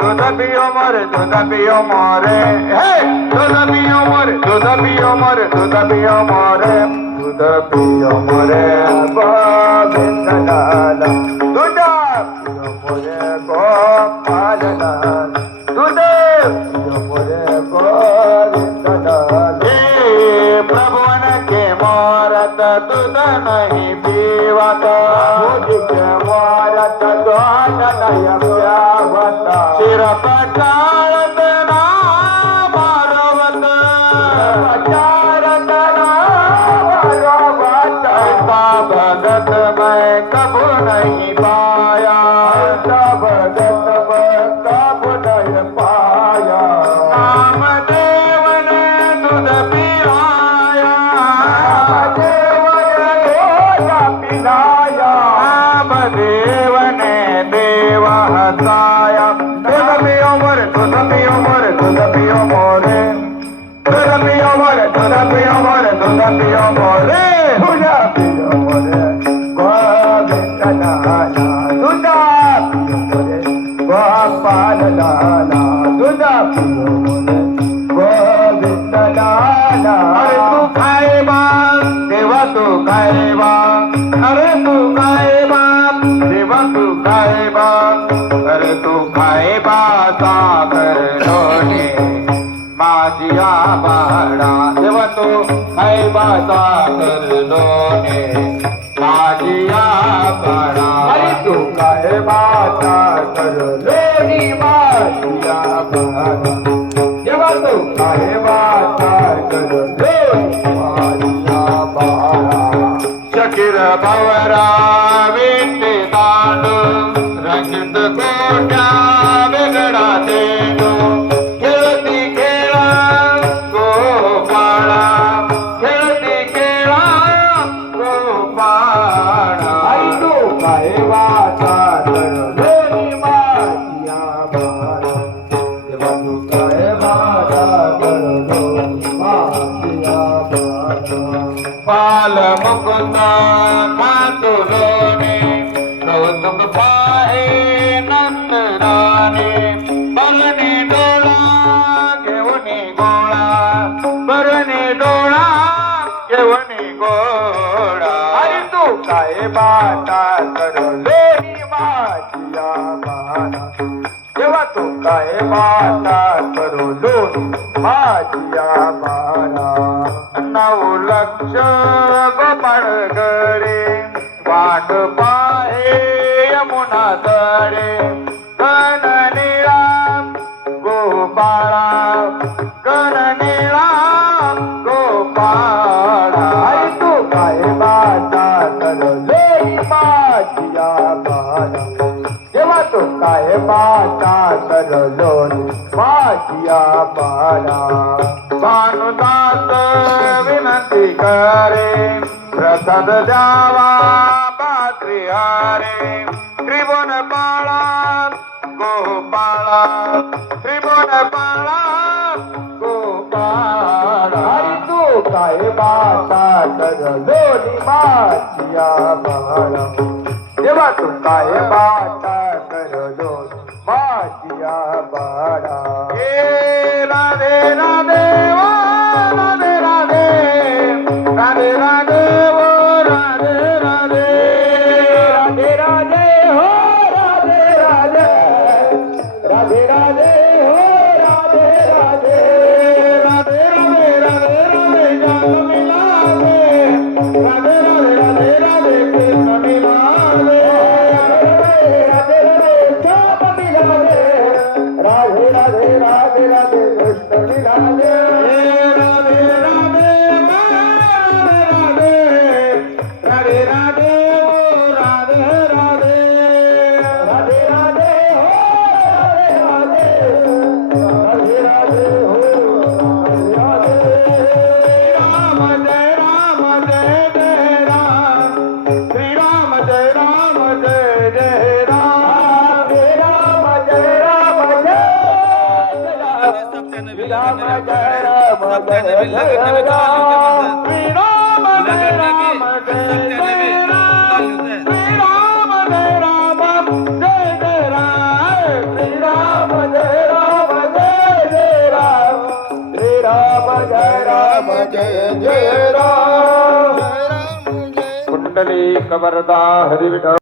दूध पियो मोरे दूध पियो मोरे हे दूध पियो मोरे दूध पियो मोरे दूध पियो मोरे दूध पियो मोरे गोविंद लाल दूध पियो मोरे गोपाल लाल दूध पियो मोरे गोविंद लाल हे प्रभुवन के मोरत दूध नहीं पीवत के मोरत दूध नहीं प्यावत शिर पचारत ना मारवत पचारत ना मारवत ऐसा भगत मैं कबू नहीं पाया ऐसा भगत मैं कबू नहीं पाया नाम देव ने दूध पिलाया देव ने पिलाया नाम देव ने देव हसाया दूध पियो मोरे दूध पियो मोरे दूध पियो मोरे दूध पियो मोरे दूध पियो मोरे दूध पियो मोरे दूध पियो मोरे गोविंद लाला दूध पियो मोरे गोपाल लाला दूध पियो मोरे गोविंद लाला अरे तू खाए बा देवा तू खाए बा अरे तू खाए बा देवा तू खाए बा अरे तू खाए बा सागर लोणे माझिया बाळा देवा तू खाए बा सागर लोणे माझिया बाळा अरे तू खाए बा सागर लोणी माझिया बाळा देवा तू खाए बा सागर लोणी माझिया बाळा शकीर भवरा विटे दांडू रंजित कोट्या वेगळा देतो खेळती खेळा गोपाळा खेळती खेळा गोपाळा आई तू काय वाचा लोणी माझिया बाळा देवा तू काय वाचा लोणी माझिया बाळा पाल मुकुंद मातु लोणे कौतुक पाहे नंद राणे बरणे डोळा घेऊनी गोळा बरणे डोळा घेऊनी गोळा अरे तू काय बाटा कर लोणी माझिया बाळा देवा तू काय बाटा करो लोणी माझिया बाळा 9 लक्ष गोपाळ गरे वाट पाहे यमुना तळे गण निळा गोपाळा गण निळा गोपाळा आई तू काय बाटा कर लोणी माझिया बाळा देवा तू काय बाटा कर लोणी माझिया बाळा भानुदास विनंती करे प्रसाद द्यावा पात्री हारे त्रिभुवन बाळा गोपाळा त्रिभुवन बाळा गोपाळा हरी तू काय बाटा कर लोणी माझिया बाळा देवा तू काय बाटा कर लोणी माझिया बाळा हे राधे राधे ओ राधे राधे राधे राधे ओ राधे राधे राधे राधे हो राधे राधे राधे राधे हो राधे राधे राधे राधे राधे राधे जान मिला दे राधे राधे राधे राधे कृष्ण मिला दे राधे राधे सब मिला दे राधे राधे राधे राधे कृष्ण मिला दे राधे राधे राधे राधे ओ राधे राधे राधे राधे हो राधे राधे राधे राधे हो राधे राम जय राम जय जय राम श्री राम जय जय राम हे राम जय राम जय राम जय राम जय राम श्री राम जय राम जय जय राम श्री राम जय राम जय जय राम श्री राम जय राम जय जय राम जय राम जय कुंडली कबरदा हरि विठ्ठल